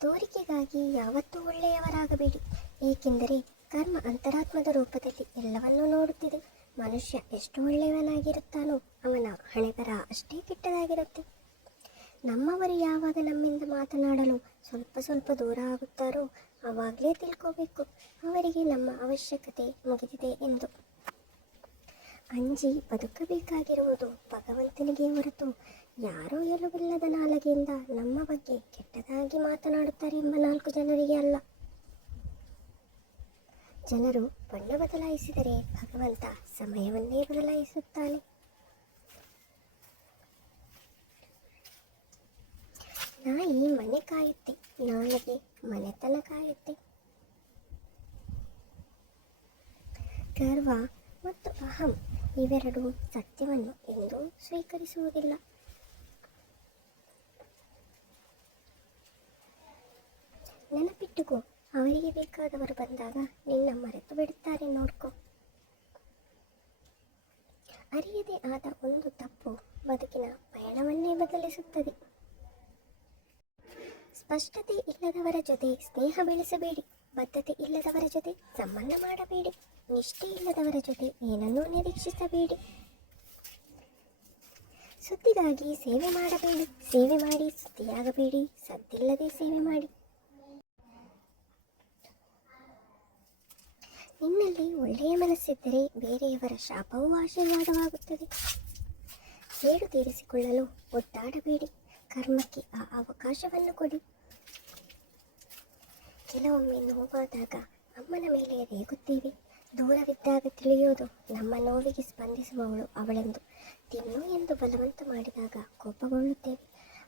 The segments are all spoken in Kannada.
ತೋರಿಕೆಗಾಗಿ ಯಾವತ್ತೂ ಒಳ್ಳೆಯವರಾಗಬೇಡಿ, ಏಕೆಂದರೆ ಕರ್ಮ ಅಂತರಾತ್ಮದ ರೂಪದಲ್ಲಿ ಎಲ್ಲವನ್ನೂ ನೋಡುತ್ತಿದೆ. ಮನುಷ್ಯ ಎಷ್ಟು ಒಳ್ಳೆಯವನಾಗಿರುತ್ತಾನೋ ಅವನ ಹಣೆಬರ ಅಷ್ಟೇ ಕೆಟ್ಟದಾಗಿರುತ್ತೆ. ನಮ್ಮವರು ಯಾವಾಗ ನಮ್ಮಿಂದ ಮಾತನಾಡಲು ಸ್ವಲ್ಪ ಸ್ವಲ್ಪ ದೂರ ಆಗುತ್ತಾರೋ ಆವಾಗಲೇ ತಿಳ್ಕೋಬೇಕು ಅವರಿಗೆ ನಮ್ಮ ಅವಶ್ಯಕತೆ ಮುಗಿದಿದೆ ಎಂದು. ಅಂಜಿ ಬದುಕಬೇಕಾಗಿರುವುದು ಭಗವಂತನಿಗೆ ಹೊರತು ಯಾರೋ ಎಲುಬಿಲ್ಲದ ನಾಲಗೆಯಿಂದ ನಮ್ಮ ಬಗ್ಗೆ ಕೆಟ್ಟದಾಗಿ ಮಾತನಾಡುತ್ತಾರೆ ಎಂಬ 4 ಜನರಿಗೆ ಅಲ್ಲ. ಜನರು ಬಣ್ಣ ಬದಲಾಯಿಸಿದರೆ ಭಗವಂತ ಸಮಯವನ್ನೇ ಬದಲಾಯಿಸುತ್ತಾನೆ. ನಾಯಿ ಮನೆ ಕಾಯುತ್ತೆ, ನಾಯಿಗೆ ಮನೆತನ ಕಾಯುತ್ತೆ. ಗರ್ವ ಮತ್ತು ಅಹಂ ಇವೆರಡೂ ಸತ್ಯವನ್ನು ಎಂದೂ ಸ್ವೀಕರಿಸುವುದಿಲ್ಲ. ನೆನಪಿಟ್ಟುಕೋ, ಅವರಿಗೆ ಬೇಕಾದವರು ಬಂದಾಗ ನಿನ್ನ ಮರೆತು ಬಿಡುತ್ತಾರೆ, ನೋಡ್ಕೋ. ಅರಿಯದೇ ಆದ ಒಂದು ತಪ್ಪು ಬದುಕಿನ ಪಯಣವನ್ನೇ ಬದಲಿಸುತ್ತದೆ. ಸ್ಪಷ್ಟತೆ ಇಲ್ಲದವರ ಜೊತೆ ಸ್ನೇಹ ಬೆಳೆಸಬೇಡಿ, ಬದ್ಧತೆ ಇಲ್ಲದವರ ಜೊತೆ ಸಂಬಂಧ ಮಾಡಬೇಡಿ, ನಿಷ್ಠೆ ಇಲ್ಲದವರ ಜೊತೆ ಏನನ್ನೂ ನಿರೀಕ್ಷಿಸಬೇಡಿ. ಸುದ್ದಿಗಾಗಿ ಸೇವೆ ಮಾಡಬೇಡಿ, ಸೇವೆ ಮಾಡಿ ಸುದ್ದಿಯಾಗಬೇಡಿ, ಸದ್ದಿಲ್ಲದೆ ಸೇವೆ ಮಾಡಿ. ನಿನ್ನಲ್ಲಿ ಒಳ್ಳೆಯ ಮನಸ್ಸಿದ್ದರೆ ಬೇರೆಯವರ ಶಾಪವೂ ಆಶೀರ್ವಾದವಾಗುತ್ತದೆ. ಸೇಡು ತೀರಿಸಿಕೊಳ್ಳಲು ಒದ್ದಾಡಬೇಡಿ, ಕರ್ಮಕ್ಕೆ ಆ ಅವಕಾಶವನ್ನು ಕೊಡಿ. ಕೆಲವೊಮ್ಮೆ ನೋವಾದಾಗ ಅಮ್ಮನ ಮೇಲೆ ರೇಗುತ್ತೀವಿ, ದೂರವಿದ್ದಾಗ ತಿಳಿಯೋದು ನಮ್ಮ ನೋವಿಗೆ ಸ್ಪಂದಿಸುವವಳು ಅವಳೆಂದು. ತಿನ್ನು ಎಂದು ಬಲವಂತ ಮಾಡಿದಾಗ ಕೋಪಗೊಳ್ಳುತ್ತೇವೆ,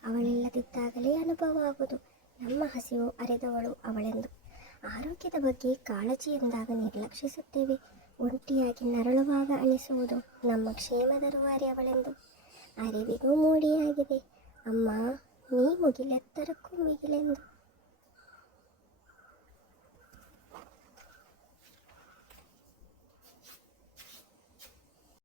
ಅವಳಿಲ್ಲದಿದ್ದಾಗಲೇ ಅನುಭವ ಆಗುವುದು ನಮ್ಮ ಹಸಿವು ಅರೆದವಳು ಅವಳೆಂದು. ಆರೋಗ್ಯದ ಬಗ್ಗೆ ಕಾಳಜಿ ಎಂದಾಗ ನಿರ್ಲಕ್ಷಿಸುತ್ತೇವೆ, ಒಂಟಿಯಾಗಿ ನರಳುವಾಗ ಅನಿಸುವುದು ನಮ್ಮ ಕ್ಷೇಮದ ರೂವಾರಿ ಅವಳೆಂದು. ಅರಿವಿಗೂ ಮೂಡಿಯಾಗಿದೆ ಅಮ್ಮ ನೀ ಮುಗಿಲೆತ್ತರಕ್ಕೂ ಮಿಗಿಲೆಂದು.